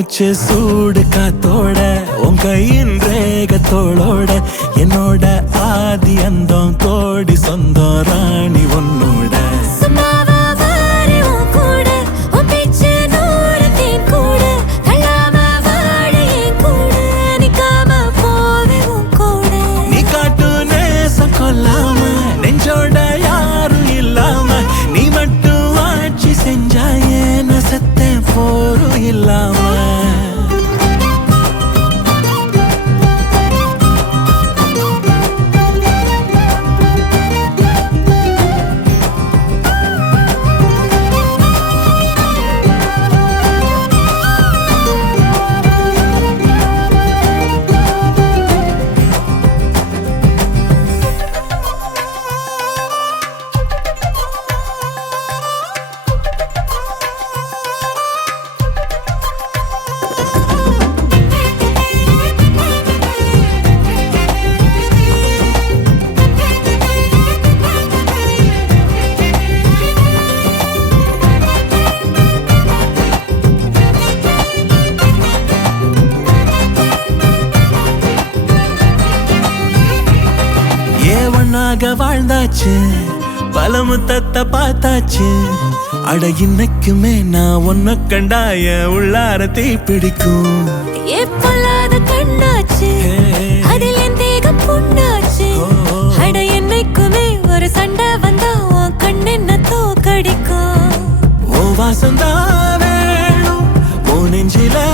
மூச்சு சூடு காத்தோட உன் கையின் ரேகத்தோளோட என்னோட ஆதி அந்தம் கோடி சொந்தம் ராணி உன்னோட நீ காட்டு நேசம் கொல்லாம நெஞ்சோட யாரும் இல்லாம நீ மட்டும் ஆட்சி செஞ்சாயே நான் செத்தேன் போரும் இல்லாம வாழ்ந்தாச்சு பல முத்தத்தை பார்த்தாச்சு அட இன்னைக்குமே நான் உன்ன கண்டாய உள்ளார தீ பிடிக்கும் கண்ணாச்சு அதில் என் தேகம் புண்ணாச்சு அட என்னைக்குமே ஒரு சண்டை வந்தா உன் கண் என்ன தோக்கடிக்கும் ஓ வாசந்தா வேணும் ஓ நெஞ்சில